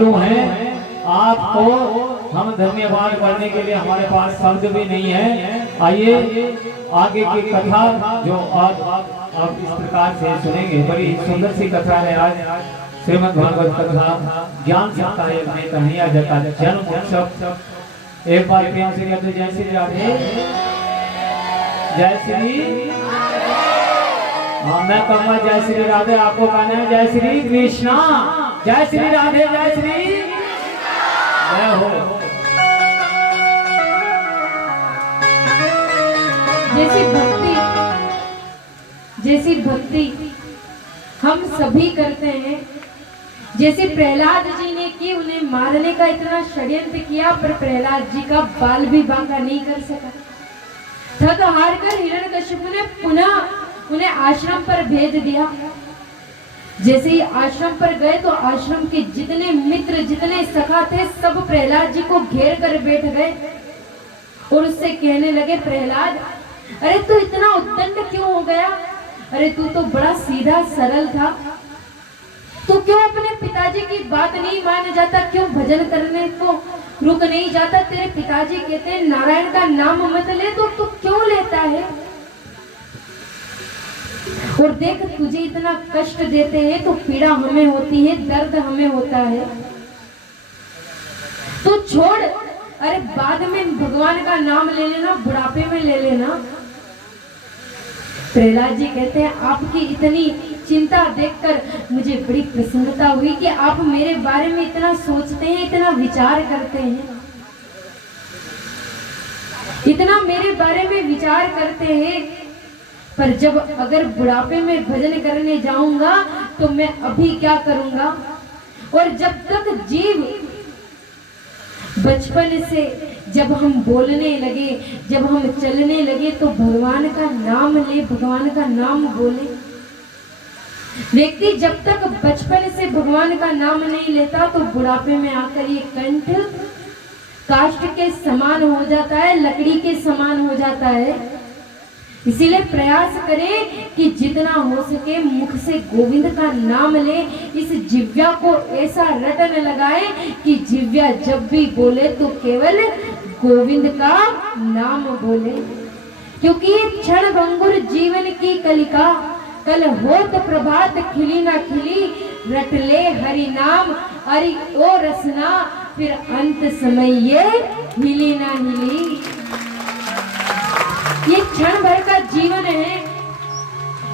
हैं आपको हम धन्यवाद करने के लिए हमारे पास शब्द भी नहीं है। आइए आगे की कथा जो आप इस प्रकार से सुनेंगे। बड़ी सुंदर सी कथा है आज श्रीमद् भागवत कथा ज्ञान सप्ताह में कन्हैया जी का जन्म उत्सव। एक बार प्रेम से कहते जय श्री राधे, जय श्री। हाँ, मैं कहूँगा जय श्री राधे, आपको कहना है जय श्री कृष्णा, जय श्री राधे, जय श्री जय हो। जैसी भक्ति हम सभी करते हैं, जैसे प्रहलाद जी ने की, उन्हें मारने का इतना षड्यंत्र किया पर प्रहलाद जी का बाल भी बांका नहीं कर सका। थक हार कर हिरण्यकशिपु ने पुनः उन्हें आश्रम पर भेज दिया। जैसे ही आश्रम पर गए तो आश्रम के जितने मित्र जितने सखा थे सब प्रहलाद जी को घेर कर बैठ गए और उससे कहने लगे, प्रहलाद अरे तू इतना उद्दंड क्यों हो गया? अरे तू तो बड़ा सीधा सरल था, तू क्यों अपने पिताजी की बात नहीं मान जाता? क्यों भजन करने को रुक नहीं जाता? तेरे पिताजी कहते हैं नारायण का नाम मत ले, तो तू क्यों लेता है? और देख तुझे इतना कष्ट देते हैं तो पीड़ा हमें होती है, दर्द हमें होता है, तो छोड़। अरे बाद में भगवान का नाम ले लेना, बुढ़ापे में ले लेना। प्रहलाद जी कहते हैं आपकी इतनी चिंता देखकर मुझे बड़ी प्रसन्नता हुई कि आप मेरे बारे में इतना सोचते हैं, इतना विचार करते हैं, इतना मेरे बारे में विचार करते हैं। पर जब अगर बुढ़ापे में भजन करने जाऊंगा तो मैं अभी क्या करूंगा? और जब तक जीव बचपन से जब हम बोलने लगे, जब हम चलने लगे तो भगवान का नाम ले, भगवान का नाम बोले। व्यक्ति जब तक बचपन से भगवान का नाम नहीं लेता तो बुढ़ापे में आकर ये कंठ काष्ठ के समान हो जाता है, लकड़ी के समान हो जाता है। इसीलिए प्रयास करें कि जितना हो सके मुख से गोविंद का नाम ले, इस जिव्या को ऐसा रटन लगाए कि जिव्या जब भी बोले तो केवल गोविंद का नाम बोले। क्योंकि ये क्षण भंगुर जीवन की कलिका, कल होत प्रभात खिली ना खिली, रट ले हरि नाम हरि ओ रसना, फिर अंत समय ये हिली ना हिली। ये क्षण भर का जीवन है,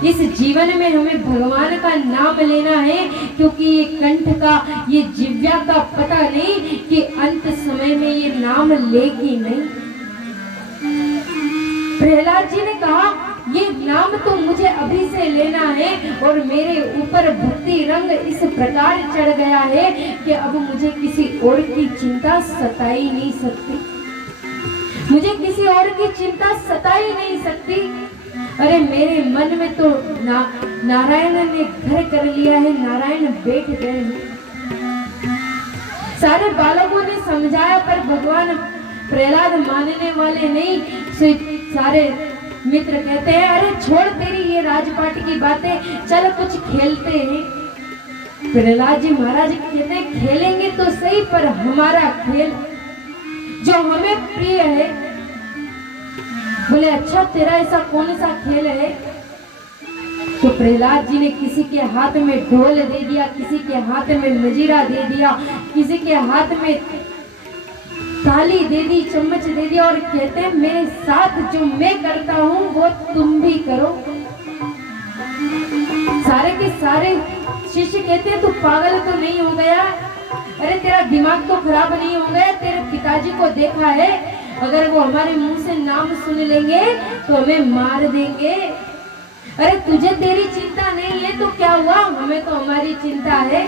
इस जीवन में हमें भगवान का नाम लेना है, क्योंकि ये कंठ का, ये जिव्या का पता नहीं कि अंत समय में ये नाम लेगी नहीं। प्रहलाद जी ने कहा ये नाम तो मुझे अभी से लेना है और मेरे ऊपर भक्ति रंग इस प्रकार चढ़ गया है कि अब मुझे किसी और की चिंता सता ही नहीं सकती, मुझे किसी और की चिंता सता ही नहीं सकती। अरे मेरे मन में तो नारायण ने घर कर लिया है, नारायण बैठ गए हैं। सारे बालकों ने समझाया पर भगवान प्रहलाद मानने वाले नहीं। सारे मित्र कहते हैं अरे छोड़ तेरी ये राजपाट की बातें, चल कुछ खेलते हैं। प्रहलाद जी महाराज कहते हैं खेलेंगे तो सही, पर हमारा खेल जो हमें प्रिय है। बोले अच्छा तेरा ऐसा कौन सा खेल है? तो प्रहलाद जी ने किसी के हाथ में ढोल दे दिया, किसी के हाथ में मजीरा दे दिया, किसी के हाथ में थाली दे दी, चम्मच दे दिया और कहते हैं मेरे साथ जो मैं करता हूँ वो तुम भी करो। सारे के सारे शिष्य कहते हैं तू पागल तो नहीं हो गया? अरे तेरा दिमाग तो खराब नहीं हो गया? तेरे पिताजी को देखा है, अगर वो हमारे मुंह से नाम सुन लेंगे तो हमें मार देंगे। अरे तुझे तेरी चिंता नहीं है तो क्या हुआ, हमें तो हमारी चिंता है।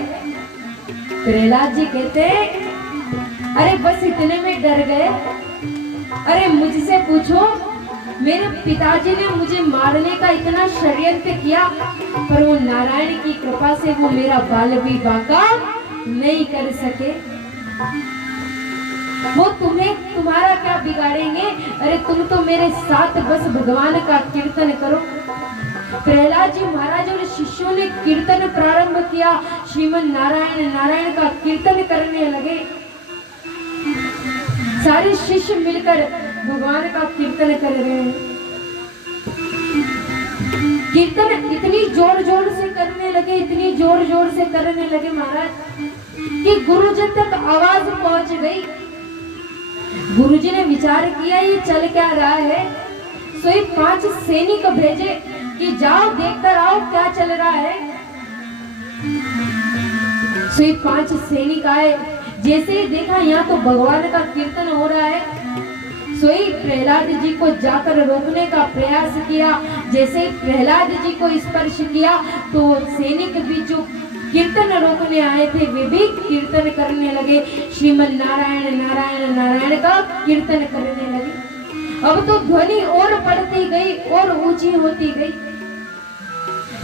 प्रहलाद जी कहते अरे बस इतने में डर गए। अरे मुझसे पूछो, मेरे पिताजी ने मुझे मारने का इतना षड्यंत्र किया पर वो नारायण की कृपा से वो मेरा बाल भी बांका नहीं कर सके। वो तुम्हें तुम्हारा क्या बिगाड़ेंगे? अरे तुम तो मेरे साथ बस भगवान का कीर्तन करो। प्रहलाद जी महाराज और शिष्यों ने कीर्तन प्रारंभ किया। श्रीमन नारायण नारायण का कीर्तन करने लगे। सारे शिष्य मिलकर भगवान का कीर्तन कर रहे हैं। कीर्तन इतनी जोर जोर से करने लगे, इतनी जोर जोर से करने लगे महाराज कि गुरुजी तक आवाज पहुंच गई। गुरुजी ने विचार किया ये चल क्या रहा है। सोई 5 सैनिक भेजे कि जाओ देख कर आओ क्या चल रहा है। सोई 5 सैनिक आए। जैसे ही देखा यहाँ तो भगवान का कीर्तन हो रहा है, सोई प्रहलाद जी को जाकर रोकने का प्रयास किया। जैसे ही प्रहलाद जी को स्पर्श किया तो सैनिक भी जो कीर्तन रोकने आए थे वे भी कीर्तन करने लगे। श्रीमन नारायण नारायण नारायण का कीर्तन करने लगे। अब तो ध्वनि और बढ़ती गई और ऊंची होती गई।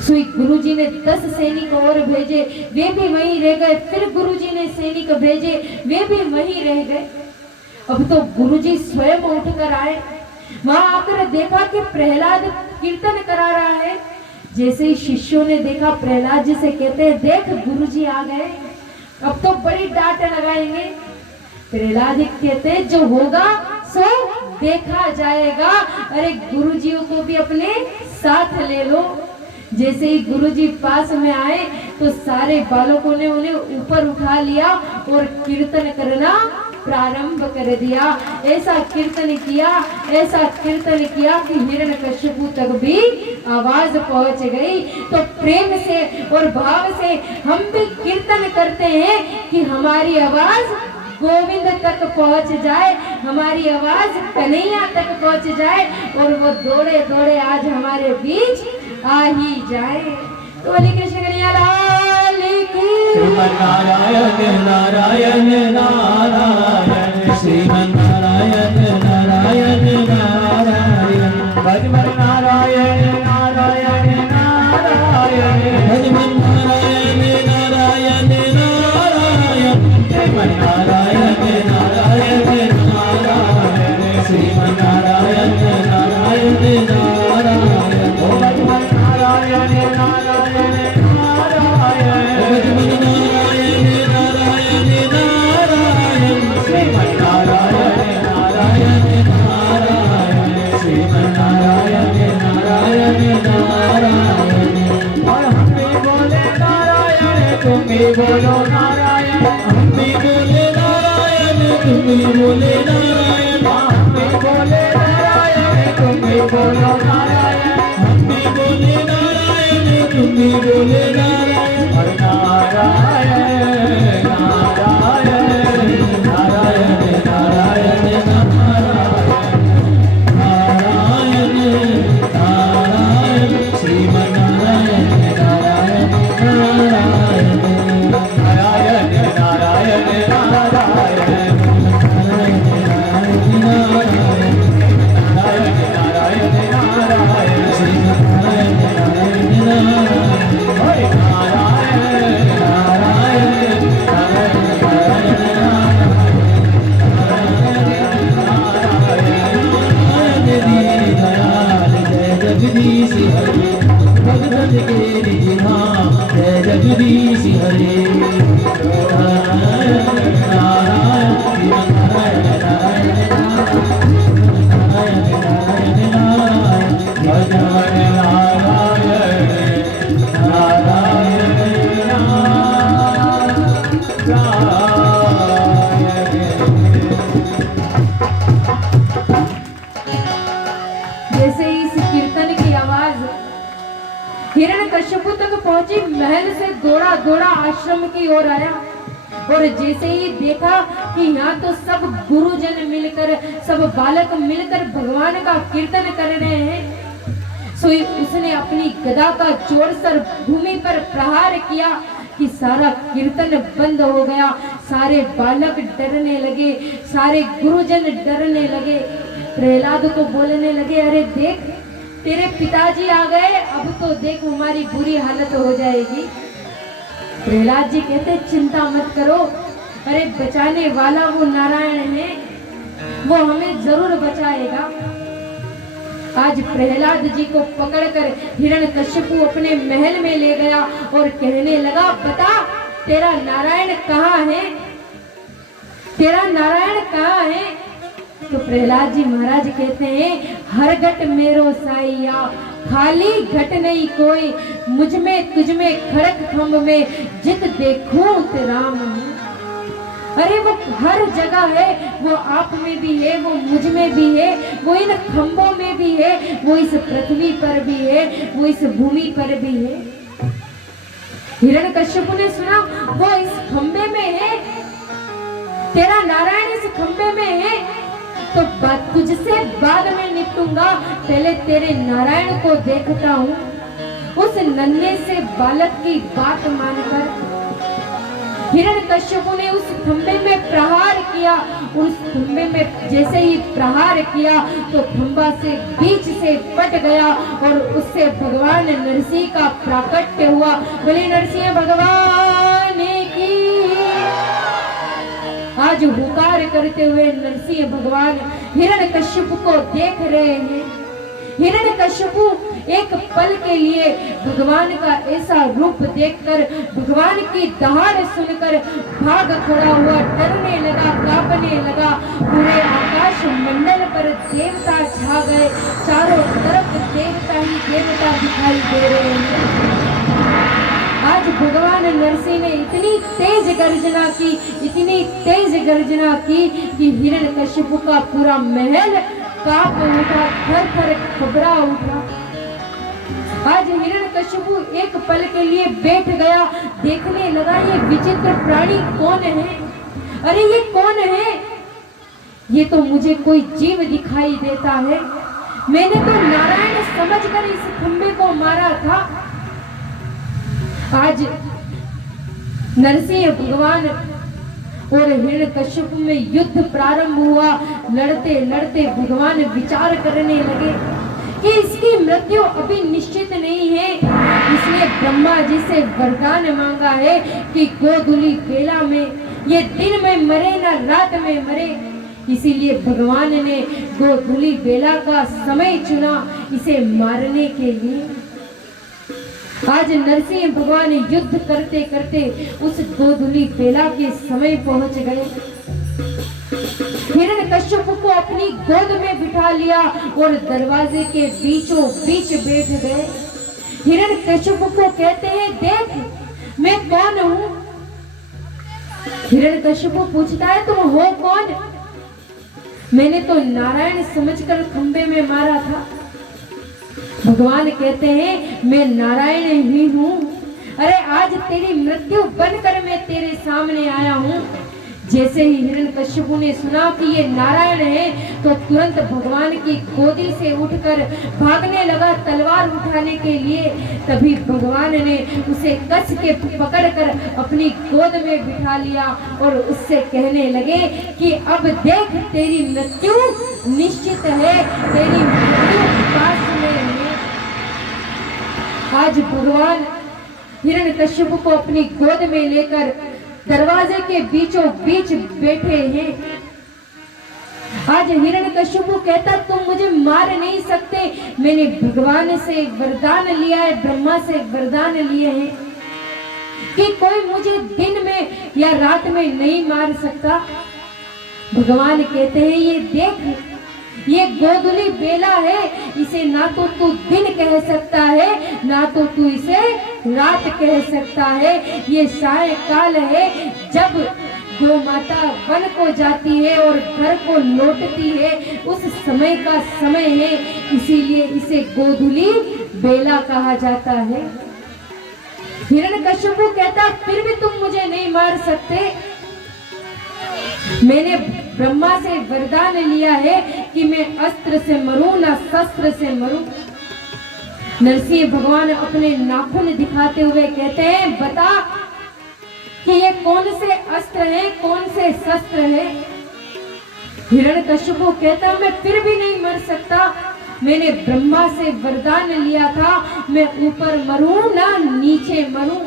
सोई गुरुजी ने 10 सैनिक और भेजे, वे भी वहीं रह गए। फिर गुरुजी ने सैनिक भेजे, वे भी वहीं रह गए। अब तो गुरुजी स्वयं उठकर आए। वहां आकर देखा कि प्रहलाद कीर्तन करा रहा है। जैसे ही शिष्यों ने देखा प्रहलाद जी से कहते हैं देख गुरुजी आ गए, अब तो बड़ी डांट लगाएंगे। प्रहलाद कहते हैं जो होगा सो देखा जाएगा। अरे गुरुजियों को भी अपने साथ ले लो। जैसे ही गुरुजी पास में आए तो सारे बालकों ने उन्हें ऊपर उठा लिया और कीर्तन करना प्रारंभ कर दिया। ऐसा कीर्तन किया कि हिरण्यकश्यपु तक भी आवाज पहुंच गई। तो प्रेम से और भाव से हम भी कीर्तन करते हैं कि हमारी आवाज गोविंद तक पहुंच जाए, हमारी आवाज कन्हैया तक पहुंच जाए और वो दौड़े दौड़े आज हमारे बीच आ ही जाए। तो बोले कृष्ण कन्हैया लाल की। श्रीमन नारायण नारायण नारायण श्रीमन नारायण नारायण नारायण भजमन नारायण नारायण नारायण भजमन नारायण नारायण नारायण श्रीमन नारायण नारायण नारायण श्रीमन नारायण नारायण नारायण भजमन नारायण नारायण नारायण भजमन नारायण नारायण नारायण श्रीमन नारायण नारायण नारायण श्रीमन नारायण नारायण नारायण। और हम भी बोले नारायण तुम भी बोलो नारायण, हम भी बोले नारायण तुम भी बोले नारायण, हम भी बोले नारायण तुम भी बोलो नारायण, हम भी बोले नारायण तुम भी बोले नारायण। और नारायण नारायण नारायण नारायण नारायण नारायण श्रीमन नारायण नारायण नारायण नारायण नारायण नारायण जगदीश हरे भगत के निज धाम जय जगदीश हरे नारायण नारायण नारायण नारायण नारायण नारायण नारायण भजन नारायण नारायण जैसे ही इस कीर्तन की आवाज हिरण्यकश्यपु तक पहुंची, महल से दौड़ा दौड़ा आश्रम की ओर आया और जैसे ही देखा कि यहाँ तो सब गुरुजन मिलकर, सब बालक मिलकर भगवान का कीर्तन कर रहे हैं, सो उसने अपनी गदा का जोर से भूमि पर प्रहार किया कि सारा कीर्तन बंद हो गया। सारे बालक डरने लगे, सारे गुरुजन डरने लगे। प्रहलाद को बोलने लगे अरे देख तेरे पिताजी आ गए, अब तो देख हमारी बुरी हालत हो जाएगी। प्रहलाद जी कहते चिंता मत करो, अरे बचाने वाला वो नारायण है, वो हमें जरूर बचाएगा। आज प्रहलाद जी को पकड़कर हिरण्यकश्यपु अपने महल में ले गया और कहने लगा, बता तेरा नारायण कहाँ है, तेरा नारायण कहाँ है। तो प्रहलाद जी महाराज कहते हैं, हर घट मेरो साईया, खाली घट नहीं कोई, मुझ में तुझ में खड़क खम्भ में, जित देखूं ते राम है। अरे वो हर जगह है, वो आप में भी है, वो मुझ में भी है, वो इन खंभों में भी है, वो इस पृथ्वी पर भी है, वो इस भूमि पर भी है। हिरण्यकश्यप ने सुना, वो इस खंभे में है, तेरा नारायण इस खंभे में है, तो बात तुझसे बाद में निपटूंगा, पहले तेरे नारायण को देखता हूँ। उस नन्हे से बालक की बात मानकर हिरण्यकश्यप ने उस खंभे में प्रहार किया। उस खंभे में जैसे ही प्रहार किया तो खंभा से बीच से फट गया और उससे भगवान नरसिंह का प्राकट्य हुआ। बोले नरसिंह भगवान की। आज हुकार करते हुए नरसिंह भगवान हिरण्यकश्यप को देख रहे हैं। हिरण्यकश्यपु एक पल के लिए भगवान का ऐसा रूप देखकर, भगवान की दहाड़ सुनकर भाग खड़ा हुआ, डरने लगा, कांपने लगा। पूरे आकाश मंडल पर देवता छा गए, चारों तरफ देवता ही देवता दिखाई दे रहे हैं। आज भगवान नरसिंह ने इतनी तेज गर्जना की, इतनी तेज गर्जना की कि हिरण्यकश्यप का पूरा महल कांप उठा, थर-थर घबरा उठा। आज हिरण्यकश्यप एक पल के लिए बैठ गया, देखने लगा ये विचित्र प्राणी कौन है। अरे ये कौन है, ये तो मुझे कोई जीव दिखाई देता है। मैंने तो नारायण समझकर इस खंभे को मारा था। आज नरसिंह भगवान और हिरण्यकश्यप में युद्ध प्रारंभ हुआ। लड़ते लड़ते भगवान विचार करने लगे कि इसकी मृत्यु अभी निश्चित नहीं है। इसलिए ब्रह्मा जी से वरदान मांगा है कि गोधूली बेला में, ये दिन में मरे ना रात में मरे। इसीलिए भगवान ने गोधूली बेला का समय चुना इसे मारने के लिए। आज नरसिंह भगवान युद्ध करते करते उस गोधूली बेला के समय पहुंच गए। हिरण्यकश्यप को अपनी गोद में बिठा लिया और दरवाजे के बीचों बीच बैठ गए। हिरण्यकश्यप को कहते हैं, देख मैं कौन हूँ। हिरण्यकश्यप पूछता है, तुम हो कौन। मैंने तो नारायण समझकर खंभे में मारा था। भगवान कहते हैं, मैं नारायण ही हूँ। अरे आज तेरी मृत्यु बनकर मैं तेरे सामने आया हूँ। जैसे ही हिरण्यकश्यप ने सुना कि ये नारायण है तो तुरंत भगवान की गोदी से उठकर भागने लगा तलवार उठाने के लिए। तभी भगवान ने उसे कस के पकड़कर अपनी गोद में बिठा लिया और उससे कहने लगे कि अब देख तेरी मृत्यु निश्चित है, तेरी मृत्यु पास में है। आज भगवान हिरण्यकश्यप को अपनी गोद में लेकर दरवाजे के बीचों बीच बैठे हैं। आज हिरण्यकश्यप कहता, तुम मुझे मार नहीं सकते। मैंने भगवान से वरदान लिया है, ब्रह्मा से वरदान लिए हैं कि कोई मुझे दिन में या रात में नहीं मार सकता। भगवान कहते हैं, ये देख ये गोधूली बेला है, इसे ना तो तू दिन कह सकता है ना तो तू इसे रात कह सकता है। ये सायंकाल है जब गौ माता वन को जाती है और घर को लौटती है, उस समय का समय है, इसीलिए इसे गोधूली बेला कहा जाता है। हिरण्यकश्यप कहता, फिर भी तुम मुझे नहीं मार सकते। मैंने ब्रह्मा से वरदान लिया है कि मैं अस्त्र से मरूं ना शस्त्र से मरूं। नरसिंह भगवान अपने नाखून दिखाते हुए कहते हैं, बता कि ये कौन से अस्त्र है, कौन से शस्त्र है। हिरण्यकश्यप कहता, मैं फिर भी नहीं मर सकता। मैंने ब्रह्मा से वरदान लिया था, मैं ऊपर मरूं ना नीचे मरूं।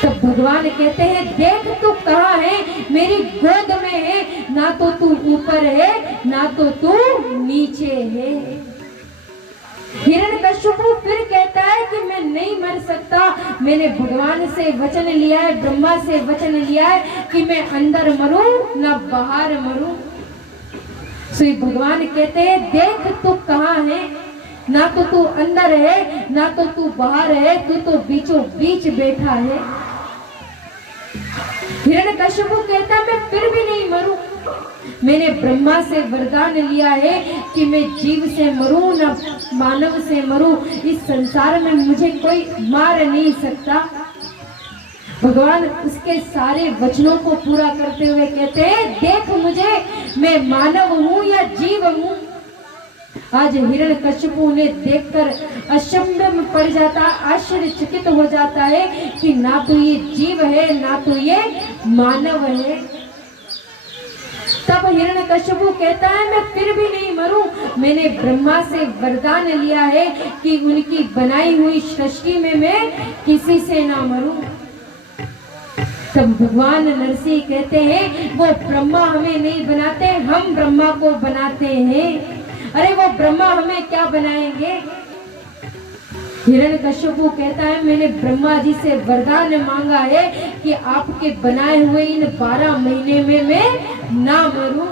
तो भगवान कहते हैं, देख तू कहाँ है, मेरी गोद में है, ना तो तू ऊपर है ना तो तू नीचे है। हिरण्यकश्यपु फिर कहता है कि मैं नहीं मर सकता, मैंने भगवान से वचन लिया है, ब्रह्मा से वचन लिया है कि मैं अंदर मरूं ना बाहर मरूं। श्री भगवान कहते हैं देख तू कहाँ है, ना तो तू अंदर है ना तो तू बाहर है, तू तो बीचों बीच बैठा है। हिरण्यकश्यपु कहता मैं फिर भी नहीं मरूं, मैंने ब्रह्मा से वरदान लिया है कि मैं जीव से मरूं ना मानव से मरूं, इस संसार में मुझे कोई मार नहीं सकता। भगवान उसके सारे वचनों को पूरा करते हुए कहते हैं देख मुझे, मैं मानव हूं या जीव हूं। आज हिरण्यकश्यपु उन्हें देखकर अचंभे में पड़ जाता, आश्चर्यचकित हो जाता है कि ना तो ये जीव है ना तो ये मानव है। तब हिरण्यकश्यपु कहता है मैं फिर भी नहीं मरूं, मैंने ब्रह्मा से वरदान लिया है कि उनकी बनाई हुई सृष्टि में मैं किसी से ना मरूं। तब भगवान नरसिंह कहते हैं वो ब्रह्मा हमें नहीं बनाते, हम ब्रह्मा को बनाते हैं। अरे वो ब्रह्मा हमें क्या बनाएंगे? हिरण्यकश्यपु कहता है मैंने ब्रह्मा जी से वरदान मांगा है कि आपके बनाए हुए इन 12 महीने में मैं ना मरूं।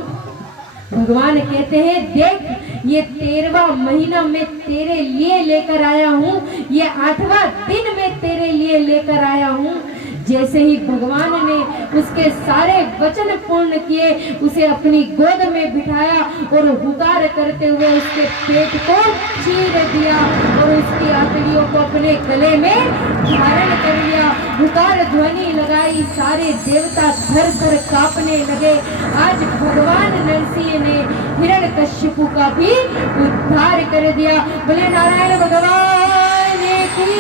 भगवान कहते हैं देख ये 13वां महीना मैं तेरे लिए लेकर आया हूँ, ये 8वां दिन मैं तेरे लिए लेकर आया हूँ। जैसे ही भगवान ने उसके सारे वचन पूर्ण किए, उसे अपनी गोद में बिठाया और हुकार करते हुए उसके पेट को चीर दिया और उसकी आंतड़ियों को अपने गले में धारण कर लिया। हुकार ध्वनि लगाई, सारे देवता थर थर कांपने लगे। आज भगवान नरसिंह ने हिरण्यकश्यपु का भी उद्धार कर दिया। बोले नारायण भगवान की,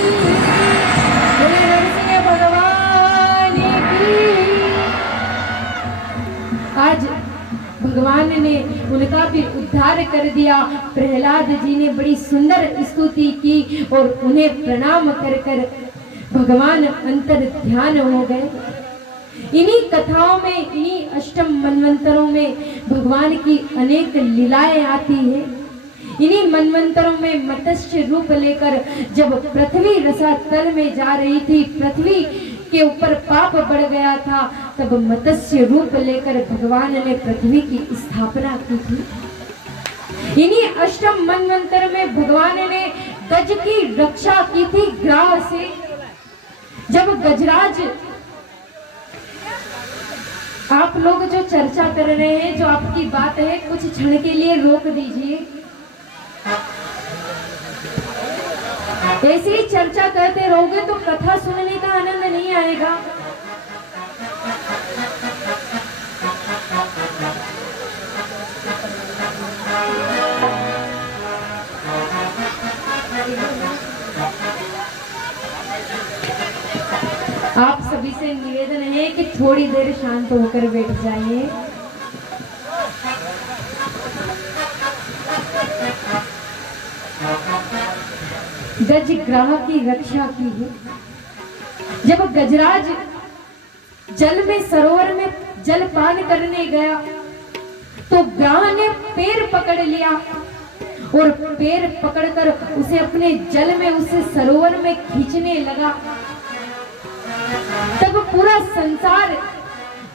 बोले नरसिंह भगवान। आज भगवान ने उनका भी उद्धार कर दिया। प्रहलाद जी ने बड़ी सुंदर स्तुति की और उन्हें प्रणाम कर कर भगवान अंतर ध्यान हो गए। इन्हीं कथाओं में, इन्हीं अष्टम मनवंतरों में भगवान की अनेक लीलाएं आती है। इन्हीं मनवंतरों में मत्स्य रूप लेकर जब पृथ्वी रसातल में जा रही थी, पृथ्वी के ऊपर पाप बढ़ गया था, तब मत्स्य रूप लेकर भगवान ने पृथ्वी की स्थापना की थी। इन्हीं अष्टम मनवंतर में भगवान ने गज की रक्षा की थी ग्राह से। जब गजराज, आप लोग जो चर्चा कर रहे हैं, जो आपकी बात है, कुछ क्षण के लिए रोक दीजिए। ऐसे ही चर्चा करते रहोगे तो कथा सुनने का आनंद नहीं आएगा। आप सभी से निवेदन है कि थोड़ी देर शांत होकर बैठ जाइए। गज ग्राह की रक्षा की है। जब गजराज जल में, सरोवर में जलपान करने गया तो ग्राह ने पैर पकड़ लिया और पैर पकड़कर उसे अपने जल में, उसे सरोवर में खींचने लगा। तब पूरा संसार,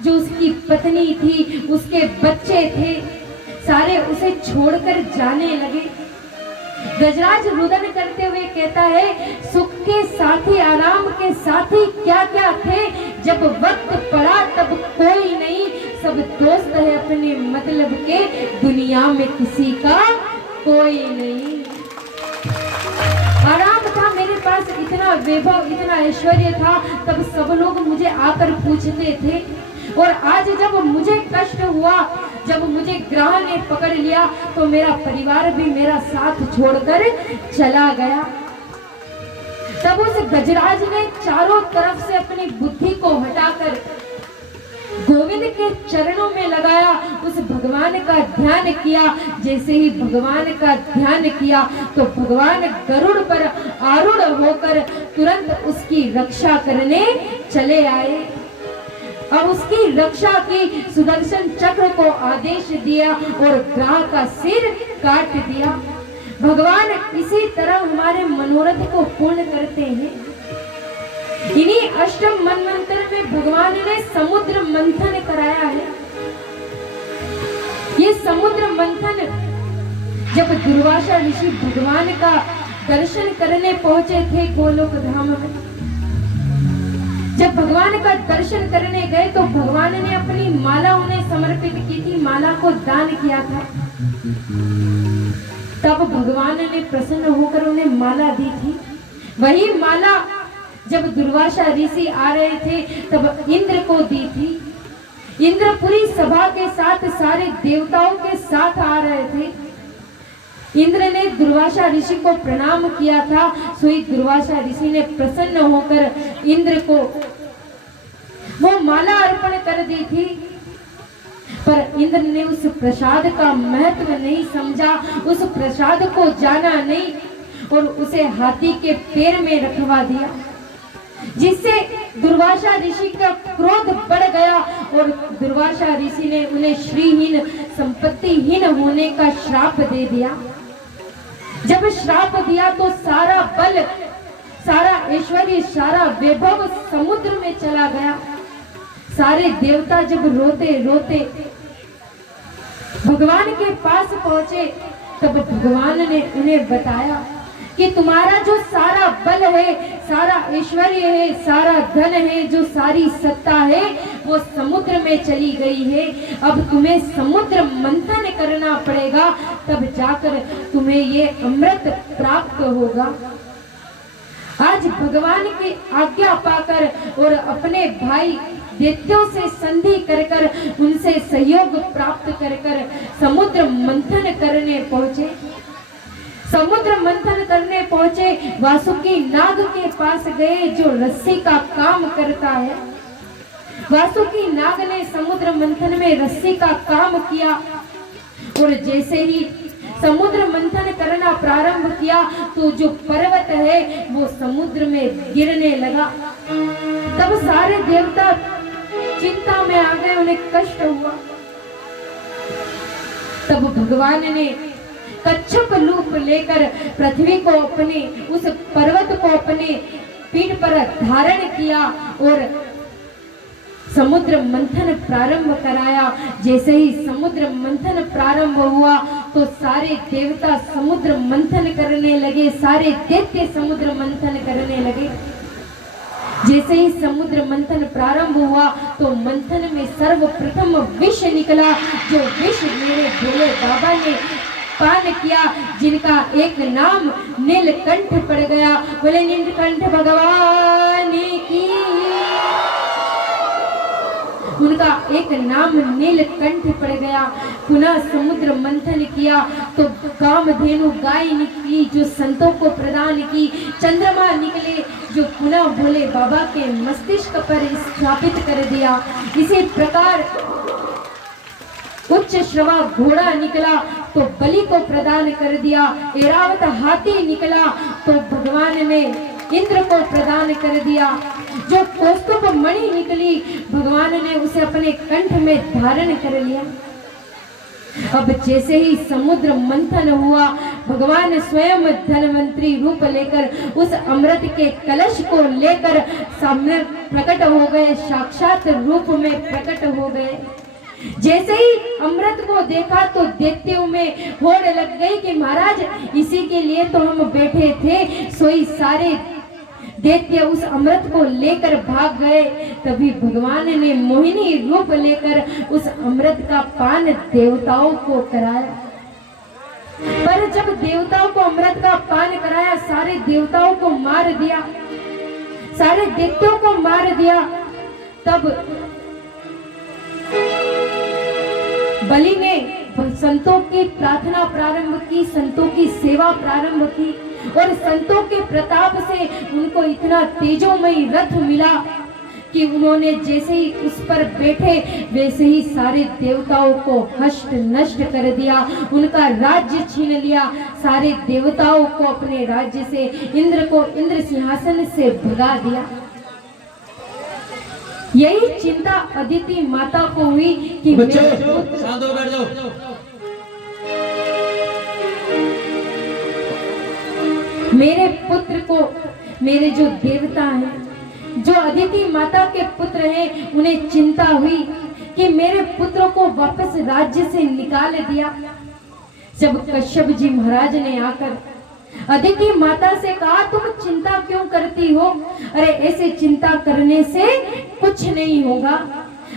जो उसकी पत्नी थी, उसके बच्चे थे, सारे उसे छोड़कर जाने लगे। गजराज रुदन करते हुए कहता है सुख के साथी, आराम के साथी क्या क्या थे, जब वक्त पड़ा तब कोई नहीं, सब दोस्त है अपने मतलब के, दुनिया में किसी का कोई नहीं। आराम था मेरे पास, इतना वैभव, इतना ऐश्वर्य था, तब सब लोग मुझे आकर पूछते थे। और आज जब मुझे कष्ट हुआ, जब मुझे ग्राह ने पकड़ लिया, तो मेरा परिवार भी मेरा साथ छोड़कर चला गया। तब उस गजराज ने चारों तरफ से अपनी बुद्धि को हटाकर गोविंद के चरणों में लगाया, उस भगवान का ध्यान किया। जैसे ही भगवान का ध्यान किया तो भगवान गरुड़ पर आरूढ़ होकर तुरंत उसकी रक्षा करने चले आए। और उसकी रक्षा की, सुदर्शन चक्र को आदेश दिया और ग्राह का सिर काट दिया। भगवान इसी तरह हमारे मनोरथ को पूर्ण करते हैं। इन्हीं अष्टम मनवंतर में भगवान ने समुद्र मंथन कराया है। ये समुद्र मंथन जब दुर्वासा ऋषि भगवान का दर्शन करने पहुंचे थे गोलोक धाम में, जब भगवान का दर्शन करने गए तो भगवान ने अपनी माला उन्हें समर्पित की थी, माला को दान किया था। तब भगवान ने प्रसन्न होकर उन्हें माला दी थी। वही माला जब दुर्वासा ऋषि आ रहे थे तब इंद्र को दी थी। इंद्र पूरी सभा के साथ, सारे देवताओं के साथ आ रहे थे। इंद्र ने दुर्वासा ऋषि को प्रणाम किया था। सोई दुर्वासा ऋषि ने प्रसन्न होकर इंद्र को वो माला अर्पण कर दी थी, पर इंद्र ने उस प्रसाद का महत्व नहीं समझा, उस प्रसाद को जाना नहीं और उसे हाथी के पैर में रखवा दिया, जिससे दुर्वासा ऋषि का क्रोध बढ़ गया और दुर्वासा ऋषि ने उन्हें श्रीहीन, संपत्तिहीन होने का श्राप दे दिया। जब श्राप दिया तो सारा बल, सारा ऐश्वर्य, सारा वैभव समुद्र में चला गया। सारे देवता जब रोते रोते भगवान के पास पहुंचे तब भगवान ने उन्हें बताया कि तुम्हारा जो सारा बल है, सारा ऐश्वर्य है, सारा धन है, जो सारी सत्ता है वो समुद्र में चली गई है। अब तुम्हें समुद्र मंथन करना पड़ेगा, तब जाकर तुम्हें ये अमृत प्राप्त होगा। आज भगवान की आज्ञा पाकर और अपने भाई दैत्यों से संधि कर कर, उनसे सहयोग प्राप्त कर कर समुद्र मंथन करने पहुंचे। समुद्र मंथन करने पहुंचे, वासुकी नाग के पास गए जो रस्सी का काम करता है। वासुकी नाग ने समुद्र मंथन में रस्सी का काम किया और जैसे ही समुद्र मंथन करना प्रारंभ किया तो जो पर्वत है वो समुद्र में गिरने लगा। तब सारे देवता चिंता में आ गए, उन्हें कष्ट हुआ। तब भगवान ने कच्छप रूप लेकर पृथ्वी को अपने, उस पर्वत को अपने पीठ पर धारण किया और समुद्र मंथन प्रारंभ कराया। जैसे ही समुद्र मंथन प्रारंभ हुआ तो सारे देवता समुद्र मंथन करने लगे, सारे दैत्य समुद्र मंथन करने लगे। जैसे ही समुद्र मंथन प्रारंभ हुआ तो मंथन में सर्वप्रथम विष निकला, जो विष मेरे भोले बाबा ने पान किया, जिनका एक नाम नीलकंठ पड़ गया। बोले नीलकंठ भगवान की, उनका एक नाम नीलकंठ पड़ गया। पुनः समुद्र मंथन किया तो कामधेनु गाय निकली जो संतों को प्रदान की। चंद्रमा निकले जो पुनः भोले बाबा के मस्तिष्क पर स्थापित कर दिया। इसी प्रकार उच्च श्रवा घोड़ा निकला तो बलि को प्रदान कर दिया। ऐरावत हाथी निकला तो भगवान ने इंद्र को प्रदान कर दिया। जो कौस्तुभ मणि निकली भगवान ने उसे अपने कंठ में धारण कर लिया। अब जैसे ही समुद्र मंथन हुआ, भगवान स्वयं धनवंतरी रूप लेकर उस अमृत के कलश को लेकर सामने प्रकट हो गए, साक्षात रूप में प्रकट हो गए। जैसे ही अमृत को देखा तो दैत्यों में होड़ लग गई कि महाराज इसी के लिए तो हम बैठे थे। सोई सारे दैत्य उस अमृत को लेकर भाग गए। तभी भगवान ने मोहिनी रूप लेकर उस अमृत का पान देवताओं को कराया। पर जब देवताओं को अमृत का पान कराया, सारे देवताओं को मार दिया, सारे दैत्यों को मार दिया। तब बलि ने संतों की प्रार्थना प्रारंभ की, संतों की सेवा प्रारंभ की और संतों के प्रताप से उनको इतना तेजोमयी रथ मिला कि उन्होंने जैसे ही उस पर बैठे वैसे ही सारे देवताओं को हष्ट नष्ट कर दिया, उनका राज्य छीन लिया। सारे देवताओं को अपने राज्य से, इंद्र को इंद्र सिंहासन से भगा दिया। यही चिंता अदिति माता को हुई कि बच्चे मेरे पुत्र शांत हो बैठ जाओ। मेरे पुत्र को, मेरे जो देवता हैं, जो अदिति माता के पुत्र हैं, उन्हें चिंता हुई कि मेरे पुत्र को वापस राज्य से निकाल दिया। जब कश्यप जी महाराज ने आकर अदिति माता से कहा, तुम चिंता क्यों करती हो? अरे ऐसे चिंता करने से कुछ नहीं होगा।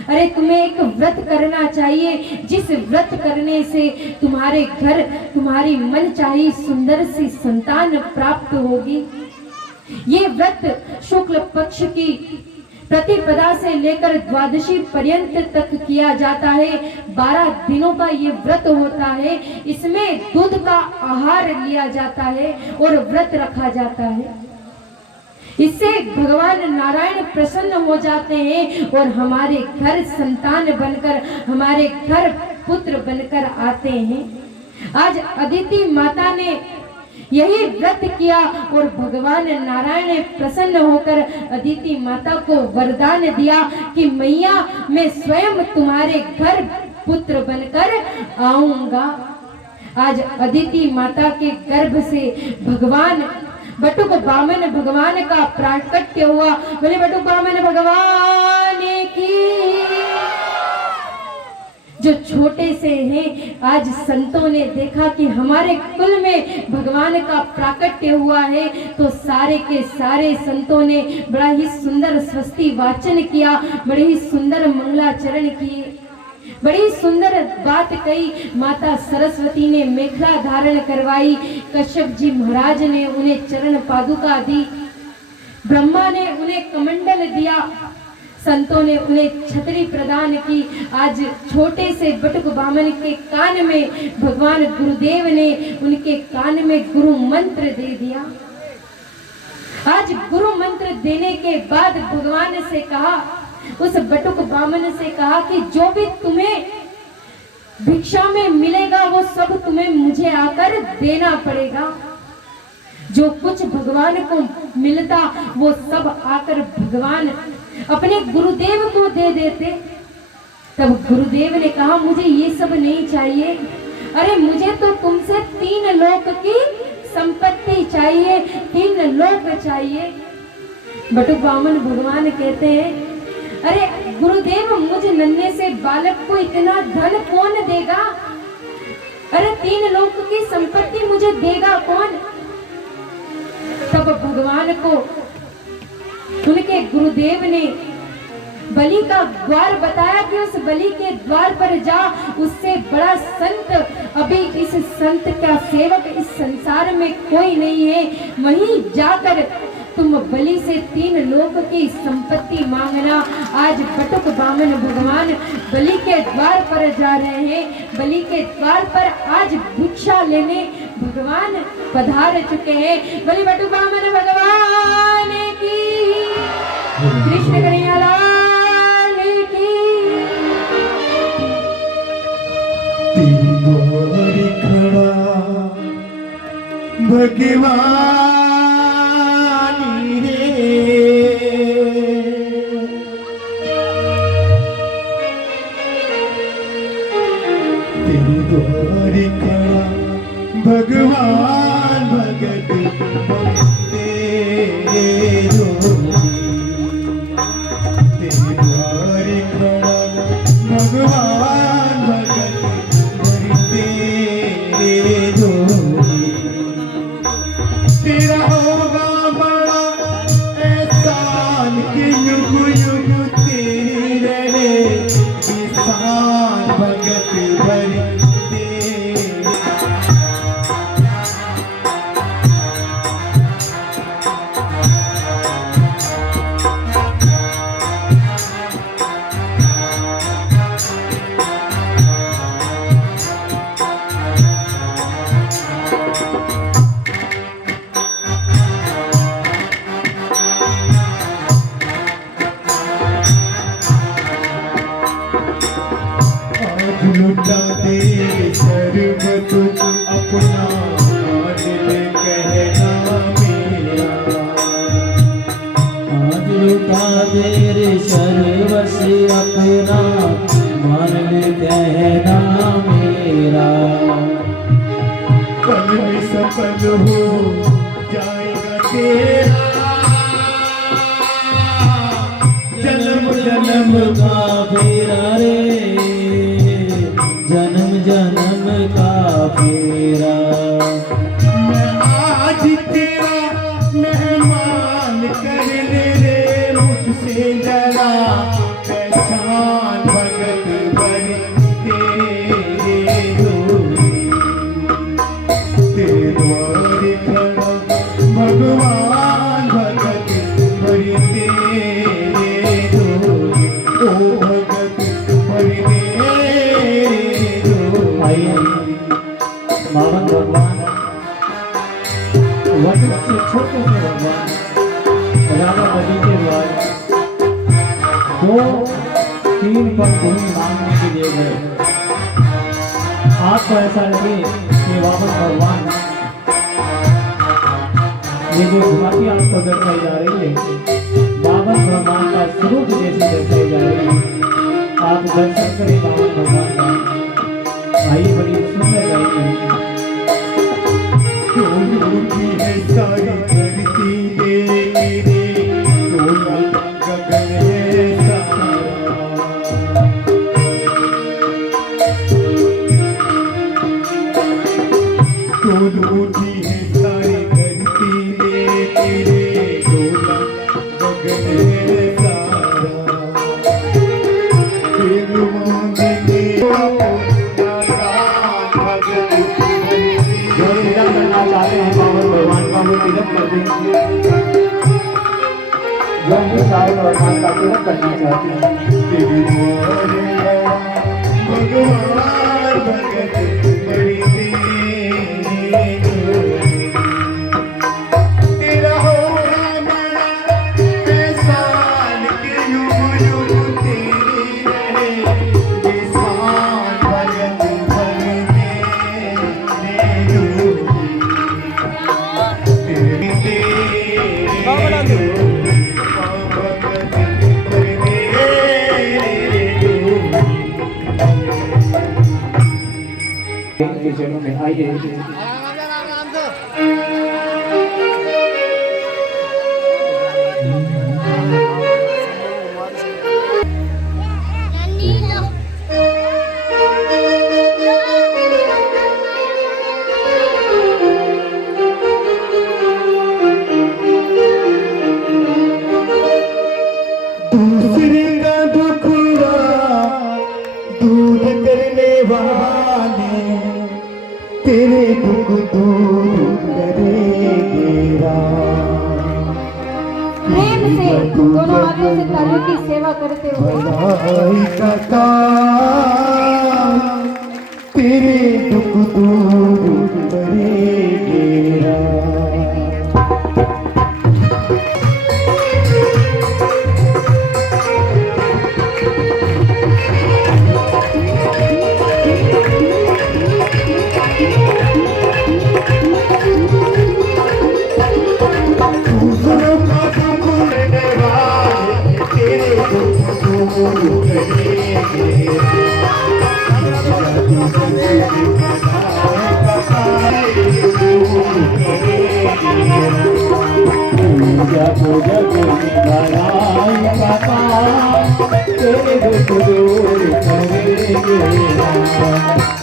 अरे तुम्हें एक व्रत करना चाहिए, जिस व्रत करने से तुम्हारे घर तुम्हारी मनचाही सुंदर सी संतान प्राप्त होगी। ये व्रत शुक्ल पक्ष की प्रतिपदा से लेकर द्वादशी पर्यंत तक किया जाता है। 12 दिनों का ये व्रत होता है। इसमें दूध का आहार लिया जाता है और व्रत रखा जाता है। इससे भगवान नारायण प्रसन्न हो जाते हैं और हमारे घर संतान बनकर, हमारे घर पुत्र बनकर आते हैं। आज अदिति माता ने यही व्रत किया और भगवान नारायण ने प्रसन्न होकर अदिति माता को वरदान दिया कि मैया मैं स्वयं तुम्हारे घर पुत्र बनकर आऊंगा। आज अदिति माता के गर्भ से भगवान बटुक बामन भगवान का प्राकट्य हुआ। बोले बटुक बामन भगवान की। जो छोटे से हैं, आज संतों ने देखा कि हमारे कुल में भगवान का प्राकट्य हुआ है, तो सारे के सारे संतों ने बड़ा ही सुंदर स्वस्ति वाचन किया, बड़े ही सुंदर मंगलाचरण किए, बड़ी सुंदर बात कही। माता सरस्वती ने मेखला धारण करवाई, कश्यप जी महाराज ने उन्हें चरण पादुका दी, ब्रह्मा ने उन्हें कमंडल दिया, संतों ने उन्हें छतरी प्रदान की। आज छोटे से बटुक बामन के कान में भगवान गुरुदेव ने उनके कान में गुरु मंत्र दे दिया। आज गुरु मंत्र देने के बाद भगवान से कहा, उस बटुक बामन से कहा कि जो भी तुम्हें भिक्षा में मिलेगा वो सब तुम्हें मुझे आकर देना पड़ेगा। जो कुछ भगवान को मिलता वो सब आकर भगवान अपने गुरुदेव को दे देते। तब गुरुदेव ने कहा, मुझे ये सब नहीं चाहिए, अरे मुझे तो तुमसे 3 लोक की संपत्ति चाहिए, 3 लोक चाहिए। बटुक बामन भगवान कहते हैं, अरे गुरुदेव मुझ नन्हे से बालक को इतना धन कौन देगा? अरे 3 लोक की संपत्ति मुझे देगा कौन? तब भगवान को उनके गुरुदेव ने बलि का द्वार बताया कि उस बलि के द्वार पर जा, उससे बड़ा संत अभी इस संत का सेवक इस संसार में कोई नहीं है, वहीं जाकर तुम बलि से 3 लोक की संपत्ति मांगना। आज बटुक बामन भगवान बलि के द्वार पर जा रहे हैं, बलि के द्वार पर आज भिक्षा लेने भगवान पधार चुके हैं। बलि बटुक बामन भगवान की, कृष्ण कन्हैया लाल की। तीनों खड़ा भगवान भगवान भगत बनते रोगी, तेरे द्वार खड़ा भगवान भगत बनते रोगी। तेरा होगा बड़ा एहसान कि युग युग तेरी रहे किसान भगत बनते। लुटा दे सर्व कुछ अपना दिल कहना मेरा। आज लुटा दे रे सर्व मान ले कहना मेरा। पल में सफल हो जाएगा तेरा, जन्म जन्म का फेरा रे, जन्म जन्म का फेरा। मैं आज तेरा मेहमान कर ले रे, मुझसे जरा पहचान भगत बन तेरे डोली। तेरे द्वार खड़ा भगवान भगत बड़ी तेरे डोली, ओ भगत बड़ी तेरे डोली। आइए मावन भगवान वट से छोटे से भगवान राजा बलि के द्वारा 2-3 पल भूमि मांगने के लिए गए। आपको ऐसा लगे कि वापस भगवान ये जो घुमाती आपको दर्शाई जा रही है, वापस भगवान का स्वरूप जैसी दर्शाई जा रही है। आप दर्शन करें वापस भगवान का। आइए बड़ी सुंदर गाई है। की है सारी धरती मेरे, डोला गगन है सारा। डोलू की है सारी धरती मेरे, डोला गगन है सारा। तेरे मांगने जो तिलक करना चाहते हैं बाबा भगवान का वो तिलक कर देंगे। जो भी सारे भगवान का तिलक करना चाहते हैं तेरी भगवान भगत बड़ी तेरे डोली। तेरा होगा बड़ा एहसान कि यूं यूं तेरी रहे, ये शान भगत बड़ी तेरे डोली। तेरी तेरे डोली, भगत बड़ी तेरे डोली। के चरणों में आइए। दूसरे का दुखड़ा दूर करने वाले, तेरे दुख दूर करेगा। प्रेम से दोनों हाथों से तालियों की सेवा करते हुए भलाई का काम तेरे दुख दूर करेगा। दूसरों का दुख लेने वाले, तेरे दुख दूर करेंगे। पूजा पूजा भलाई का काम तेरे दुख दूर करेंगे।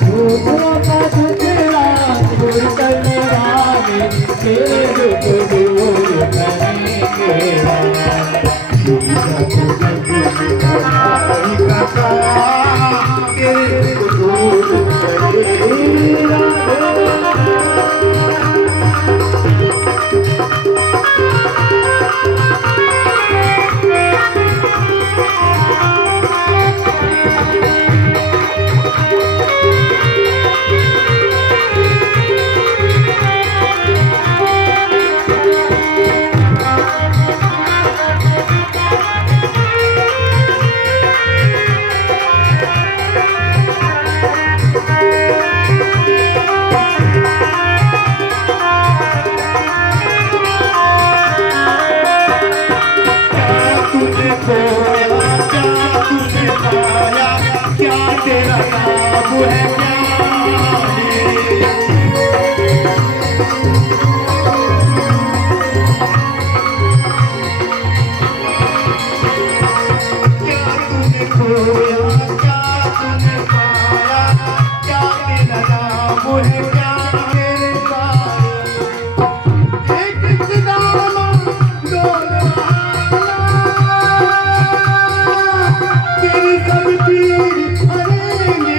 दूसरों का दुखड़ा दूर करने वाले तेरे दुख दूर करेंगे। भलाई का काम तेरे दुख दूर करेगा। तेरा नाम है ज्ञानी। क्या तूने खोया, क्या तूने पाया, क्या तेरा नाम है ज्ञानी मेरे पाया। एक सितारा डोलवाना, तेरी सब पीर हरेंगे।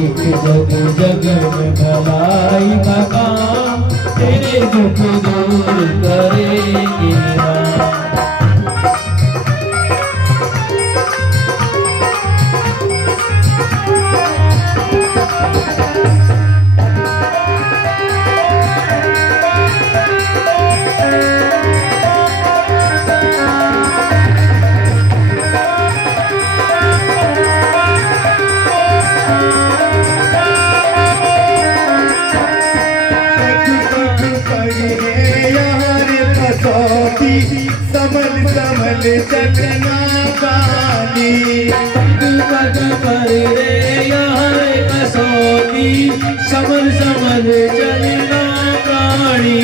एक जग जग में भलाई का काम तेरे दुख दूर करेंगे राम। समल समल चलना पानी, पग पर रे यार कसौती समल समल चलना प्राणी।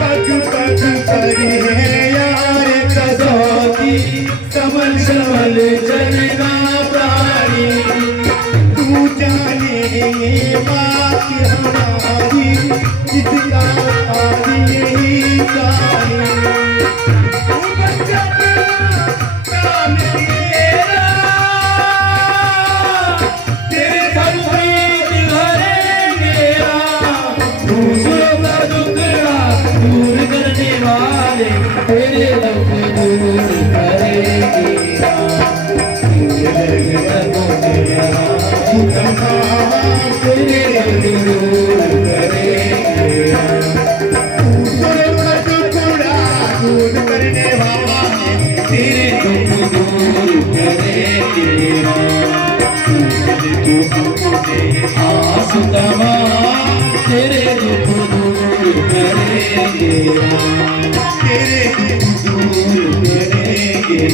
पग पग पर है यार कसौती, समल समल चलना प्राणी। तू जाने ये बात हमारी, जिसका आदि यही जाने। तेरे दुख दूर करेंगे राम। तेरे दुख दूर करेंगे राम। दूर करने वाला है, तेरे दुख दूर करेंगे राम। आस दवा तेरे दुख दूर करेंगे राम। तेरे दुख दूर करेंगे,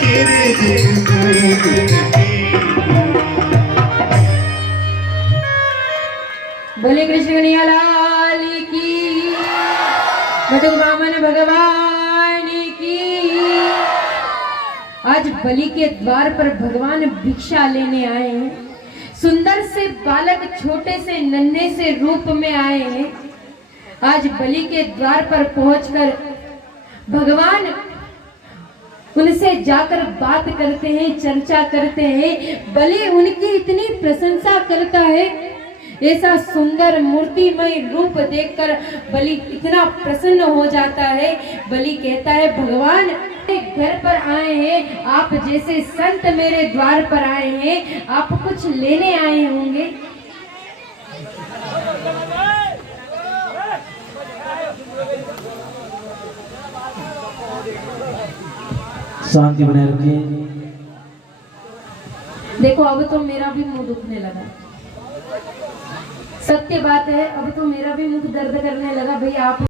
तेरे दुख दूर करेंगे। बोले कृष्ण कन्हैया लाल की, बटुक ब्राह्मण भगवान की। आज बलि के द्वार पर भगवान भिक्षा लेने आए हैं। सुंदर से बालक छोटे से नन्हे से रूप में आए हैं। आज बलि के द्वार पर पहुंचकर भगवान उनसे जाकर बात करते हैं, चर्चा करते हैं। बलि उनकी इतनी प्रशंसा करता है। ऐसा सुंदर मूर्तिमय रूप देखकर बलि इतना प्रसन्न हो जाता है। बलि कहता है, भगवान घर पर आए हैं, आप जैसे संत मेरे द्वार पर आए हैं, आप कुछ लेने आए होंगे। शांति बनाए रखिए। देखो अब तो मेरा भी मुंह दुखने लगा। सत्य बात है, अब तो मेरा भी मुख दर्द करने लगा। भैया आप